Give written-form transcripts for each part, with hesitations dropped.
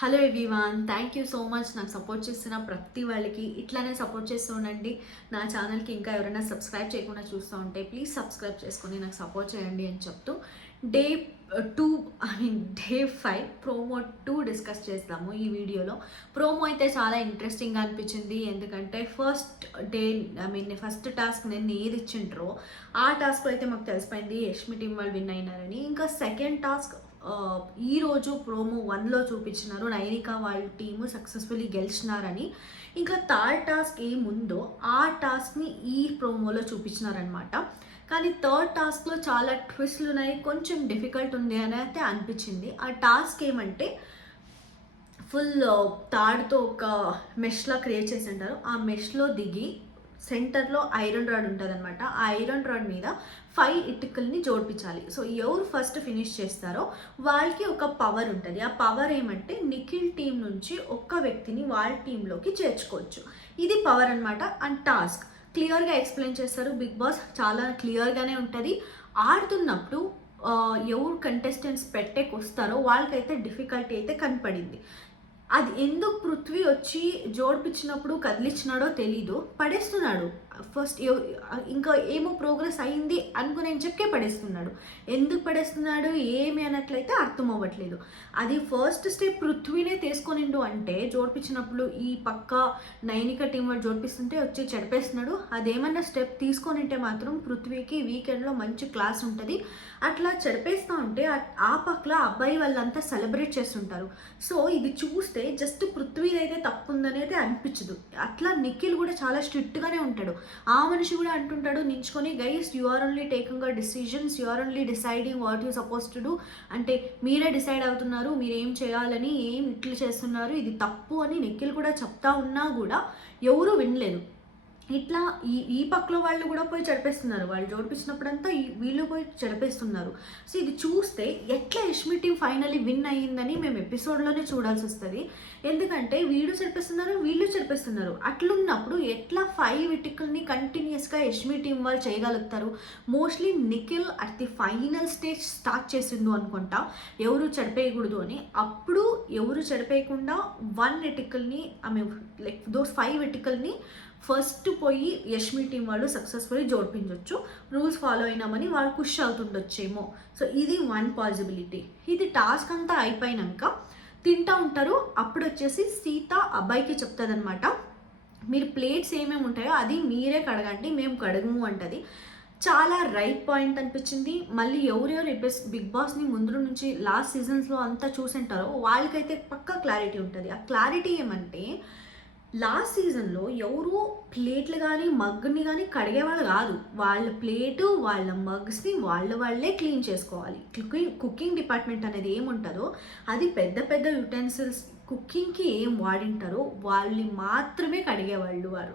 Hello everyone, thank you so much. నాకు support చేస్తున్న ప్రతి వాళ్ళకి ఇట్లానే సపోర్ట్ చేస్తూ ఉండండి. నా ఛానల్కి ఇంకా ఎవరైనా సబ్స్క్రైబ్ చేయకుండా చూస్తూ ఉంటే ప్లీజ్ సబ్స్క్రైబ్ చేసుకొని నాకు సపోర్ట్ చేయండి అని చెప్తూ డే 2 డే 5 ప్రోమో 2 డిస్కస్ చేస్తాము ఈ వీడియోలో. ప్రోమో అయితే చాలా ఇంట్రెస్టింగ్గా అనిపించింది. ఎందుకంటే ఫస్ట్ టాస్క్ నేను ఏది ఇచ్చిండ్రో ఆ టాస్క్లో అయితే మాకు తెలిసిపోయింది యష్మి టీం వాళ్ళు విన్ అయినారని. ఇంకా సెకండ్ టాస్క్ ఈరోజు ప్రోమో 1లో చూపించినారు నైనిక వాళ్ళ టీము సక్సెస్ఫుల్లీ గెలిచినారని. ఇంకా థర్డ్ టాస్క్ ఏముందో ఆ టాస్క్ని ఈ ప్రోమోలో చూపించినారనమాట. కానీ థర్డ్ టాస్క్లో చాలా ట్విస్ట్లు ఉన్నాయి, కొంచెం డిఫికల్ట్ ఉంది అని అయితే అనిపించింది. ఆ టాస్క్ ఏమంటే ఫుల్ తాడుతో ఒక మెష్లా క్రియేట్ చేసి ఉంటారు. ఆ మెష్లో దిగి సెంటర్లో ఐరన్ రాడ్ ఉంటుంది అనమాట. ఆ ఐరన్ రాడ్ మీద 5 ఇటుకల్ని జోడిపించాలి. సో ఎవరు ఫస్ట్ ఫినిష్ చేస్తారో వాళ్ళకి ఒక పవర్ ఉంటుంది. ఆ పవర్ ఏమంటే నిఖిల్ టీం నుంచి ఒక్క వ్యక్తిని వాళ్ళ టీంలోకి చేర్చుకోవచ్చు. ఇది పవర్ అనమాట. అండ్ టాస్క్ క్లియర్గా ఎక్స్ప్లెయిన్ చేస్తారు బిగ్ బాస్. చాలా క్లియర్గానే ఉంటుంది. ఆడుతున్నప్పుడు ఎవరు కంటెస్టెంట్స్ పెట్టేకొస్తారో వాళ్ళకైతే డిఫికల్టీ అయితే కనపడింది. అది ఎందుకు పృథ్వీ వచ్చి జోడిపించినప్పుడు కదిలిచ్చినాడో తెలీదు, పడేస్తున్నాడు. ఫస్ట్ ఇంకా ఏమో ప్రోగ్రెస్ అయింది అనుకుని చెప్పే పడేస్తున్నాడు. ఎందుకు పడేస్తున్నాడు ఏమి అన్నట్లయితే అర్థం అవ్వట్లేదు. అది ఫస్ట్ స్టెప్ పృథ్వీనే తీసుకొనిండు అంటే జోడిపించినప్పుడు ఈ పక్క నైనిక టీం వాడు జోడిపిస్తుంటే వచ్చి చెడిపేస్తున్నాడు. అదేమన్నా స్టెప్ తీసుకొనింటే మాత్రం పృథ్వీకి వీకెండ్లో మంచి క్లాస్ ఉంటుంది. అట్లా చెడిపేస్తూ ఉంటే ఆ పక్కల అబ్బాయి వాళ్ళంతా సెలబ్రేట్ చేస్తుంటారు. సో ఇది చూస్తే జస్ట్ పృథ్వీ అయితే తప్పు ఉందనేది అనిపించదు. అట్లా నిఖిల్ కూడా చాలా స్ట్రిక్ట్గానే ఉంటాడు. ఆ మనిషి కూడా అంటుంటాడు నించుకొని, guys you are only taking a decisions, you are only deciding what you suppose to do. అంటే మీరే డిసైడ్ అవుతున్నారు, మీరు ఏం చేయాలని, ఏం ఇట్లు చేస్తున్నారు, ఇది తప్పు అని నిఖిల్ కూడా చెప్తా ఉన్నా కూడా ఎవరు వినలేదు. ఇట్లా ఈ పక్కలో వాళ్ళు కూడా పోయి చెడిపేస్తున్నారు. వాళ్ళు జోడిపించినప్పుడంతా వీళ్ళు పోయి చెడిపేస్తున్నారు. సో ఇది చూస్తే ఎట్లా యష్మి టీం ఫైనల్లీ విన్ అయ్యిందని మేము ఎపిసోడ్లోనే చూడాల్సి వస్తుంది. ఎందుకంటే వీళ్ళు చెడిపేస్తున్నారు, వీళ్ళు చెడిపేస్తున్నారు. అట్లున్నప్పుడు ఎట్లా 5 ఇటుకల్ని కంటిన్యూస్గా యష్మి టీం వాళ్ళు చేయగలుగుతారు? Mostly Nikhil at the final stage start చేసిండు అనుకుంటా, ఎవరు చెడిపేయకూడదు అని. అప్పుడు ఎవరు చెడిపేయకుండా 1 ఇటుకల్ని లైక్ దోస్ 5 ఇటుకల్ని ఫస్ట్ పోయి యష్మి టీం వాళ్ళు సక్సెస్ఫుల్లీ జోడిపించవచ్చు. రూల్స్ ఫాలో అయినామని వాళ్ళు ఖుష్ అవుతుండొచ్చేమో. సో ఇది 1 పాసిబిలిటీ. ఇది టాస్క్ అంతా అయిపోయినాక తింటా ఉంటారు. అప్పుడు వచ్చేసి సీత అబ్బాయికి చెప్తుంది అనమాట, మీరు ప్లేట్స్ ఏమేమి ఉంటాయో అది మీరే కడగండి, మేము కడగము అంటది. చాలా రైట్ పాయింట్ అనిపించింది. మళ్ళీ ఎవరెవరు బిగ్ బాస్ని ముందు నుంచి లాస్ట్ సీజన్స్లో అంతా చూసింటారో వాళ్ళకైతే పక్కా క్లారిటీ ఉంటుంది. ఆ క్లారిటీ ఏమంటే లాస్ట్ సీజన్లో ఎవరు ప్లేట్లు కానీ మగ్ని కానీ కడిగేవాళ్ళు కాదు. వాళ్ళ ప్లేటు వాళ్ళ మగ్స్ని వాళ్ళే క్లీన్ చేసుకోవాలి. కుకింగ్ డిపార్ట్మెంట్ అనేది ఏముంటుందో అది పెద్ద పెద్ద యుటెన్సిల్స్ కుకింగ్కి ఏం వాడింటారో వాళ్ళు మాత్రమే కడిగేవాళ్ళు వారు.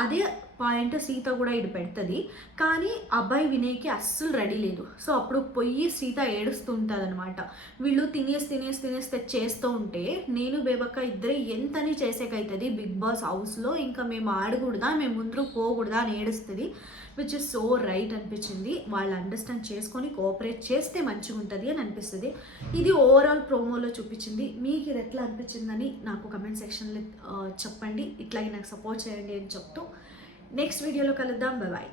అదే పాయింట్ సీత కూడా ఇది పెడుతుంది. కానీ అబ్బాయి వినేకి అస్సలు రెడీ లేదు. సో అప్పుడు పొయ్యి సీత ఏడుస్తుంటుంది అనమాట. వీళ్ళు తినేసి చేస్తూ ఉంటే నేను బేబక్క ఇద్దరే ఎంతని చేసేకైతుంది బిగ్ బాస్ హౌస్లో, ఇంకా మేము ఆడకూడదా, మేము ముందు పోకూడదా అని ఏడుస్తుంది. విచ్ ఇస్ సో రైట్ అనిపించింది. వాళ్ళు అండర్స్టాండ్ చేసుకొని కోఆపరేట్ చేస్తే మంచిగా ఉంటుంది అని అనిపిస్తుంది. ఇది ఓవరాల్ ప్రోమోలో చూపించింది. మీకు ఇది ఎట్లా అనిపించిందని నాకు కమెంట్ సెక్షన్లో చెప్పండి. ఇట్లాగే నాకు సపోర్ట్ చేయండి అని చెప్తూ నెక్స్ట్ వీడియోలో కలుద్దాం. బాయ్.